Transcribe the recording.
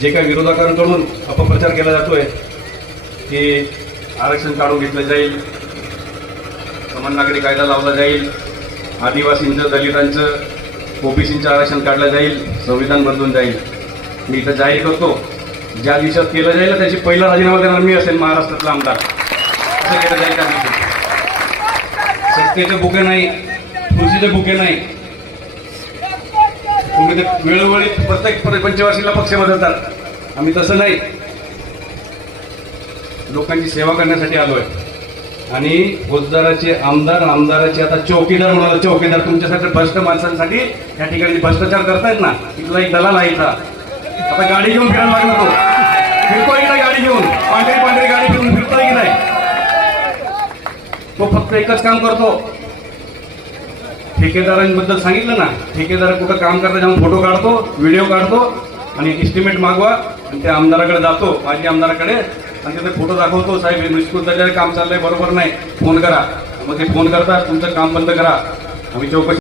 जे काही विरोधकांकडून अपप्रचार केला जातोय की आरक्षण काढून घेतलं जाईल समान नागरी कायदा लावला जाईल आदिवासींचं दलितांचं ओबीसींचं आरक्षण काढलं जाईल संविधान बदलून जाईल. मी इथं जाहीर करतो ज्या दिवसात केलं जाईल त्याची पहिला राजीनामा देणार मी असेल महाराष्ट्रातला आमदार. असं केलं जाईल त्या दिवशी. सत्तेचे बुके नाही खुर्चीचे बुके नाही ते वेळोवेळी प्रत्येक पंचवार्षिकला पक्ष बदलतात. आम्ही तसं नाही. लोकांची सेवा करण्यासाठी आलोय. आणि फौजदाराचे आमदार आमदाराचे आता चौकीदार म्हणाला चौकीदार तुमच्यासाठी भ्रष्ट माणसांसाठी या ठिकाणी भ्रष्टाचार करतायत ना? इथला एक दलाल आहे इथला आता गाडी घेऊन फिरायला लागला तो. फिरतो की नाही गाडी घेऊन. पांढरी पांढरी गाडी घेऊन फिरतोय की नाही? तो फक्त एकच काम करतो. ठेकेदारांबद्दल सांगितलं ना ठेकेदार कुठं काम करता जाऊन फोटो काढतो व्हिडिओ काढतो आणि इस्टिमेट मागवा आणि त्या आमदाराकडे जातो माजी आमदाराकडे आणि तिथे फोटो दाखवतो साहेब निष्कृत काम चाललंय बरोबर नाही फोन करा. मग ते फोन करता तुमचं काम बंद करा. आम्ही चौकशी